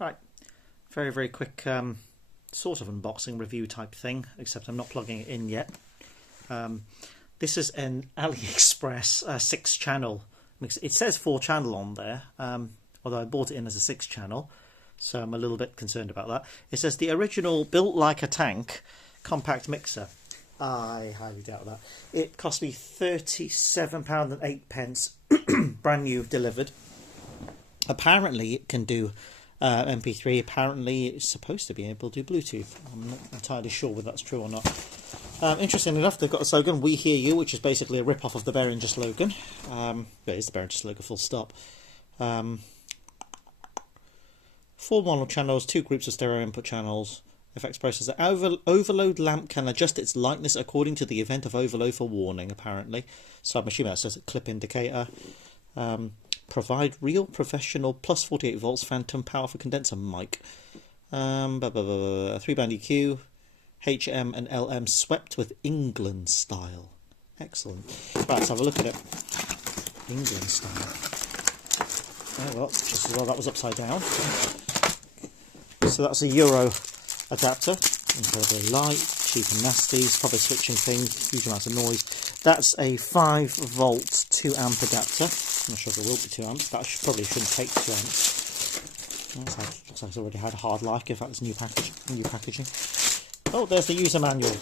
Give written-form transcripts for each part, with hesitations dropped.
Right, very, very quick sort of unboxing review type thing, except I'm not plugging it in yet. This is an AliExpress 6-channel. It says 4-channel on there, although I bought it in as a 6-channel, so I'm a little bit concerned about that. It says the original built like a tank compact mixer. I highly doubt that. It cost me £37.08, brand new, delivered. Apparently it can do MP3. Apparently it's supposed to be able to do Bluetooth. I'm not entirely sure whether that's true or not. Interestingly enough, they've got a slogan, "We Hear You," which is basically a rip-off of the Behringer slogan. It is the Behringer slogan, full stop. 4 mono channels, 2 groups of stereo input channels. Effects processor. Overload lamp can adjust its lightness according to the event of overload for warning, apparently. So I'm assuming that says a clip indicator. Provide real professional plus 48 volts phantom power for condenser mic. 3-band EQ. HM and LM swept with England style. Excellent. Right, let's have a look at it. England style. Oh, well, just as well that was upside down. So that's a Euro adapter. Incredibly light, cheap and nasty. It's probably a switching thing, huge amounts of noise. That's a 5-volt 2-amp adapter. I'm not sure if it will be 2 amps. That probably shouldn't take 2 amps. Looks like it's already had a hard life. In fact, it's new packaging. Oh, there's the user manual.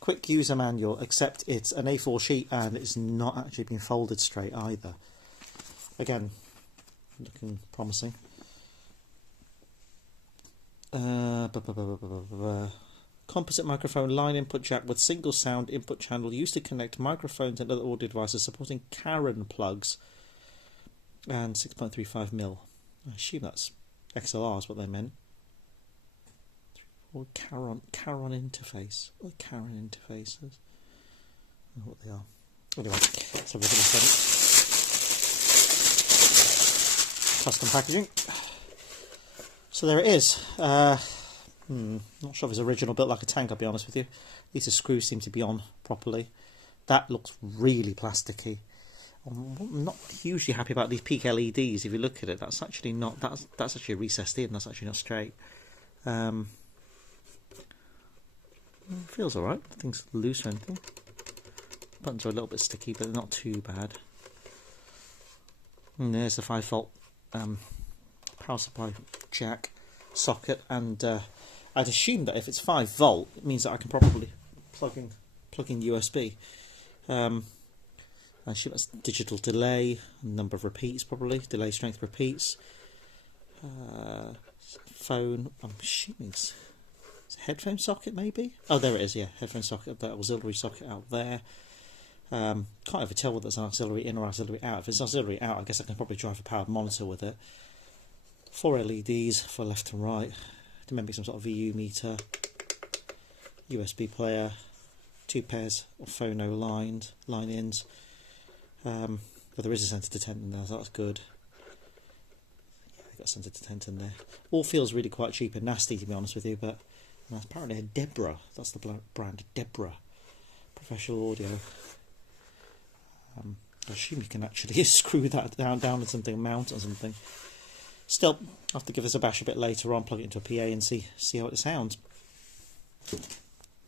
Quick user manual, except it's an A4 sheet and it's not actually been folded straight either. Again, looking promising. Composite microphone line input jack with single sound input channel used to connect microphones and other audio devices, supporting Karen plugs, and 6.35mm. I assume that's XLR is what they meant. Or Karen interface. Or Karen interfaces. I don't know what they are. Anyway, let's have a look at this. Custom packaging. So there it is. Not sure if it's original, built like a tank, I'll be honest with you. These screws seem to be on properly. That looks really plasticky. I'm not hugely happy about these peak LEDs. If you look at it, that's actually not. That's actually recessed in. That's actually not straight. Feels alright. Nothing's loose or anything. Buttons are a little bit sticky, but they're not too bad. And there's the 5-volt power supply jack socket, and I'd assume that if it's 5-volt, it means that I can probably plug in USB. I assume that's digital delay, number of repeats probably, delay strength repeats. Phone, I'm assuming it's a headphone socket maybe? Oh, there it is, yeah, headphone socket, that auxiliary socket out there. Can't ever tell whether it's an auxiliary in or auxiliary out. If it's auxiliary out, I guess I can probably drive a powered monitor with it. 4 LEDs for left and right. There may be some sort of VU meter. USB player. 2 pairs of phono line-ins. But there is a centre detent in there, so that's good. Yeah, they've got a centre detent in there. All feels really quite cheap and nasty, to be honest with you, but apparently a Debra. That's the brand, Debra. Professional audio. I assume you can actually screw that down to something, mount or something. Still, I'll have to give this a bash a bit later on, plug it into a PA and see how it sounds.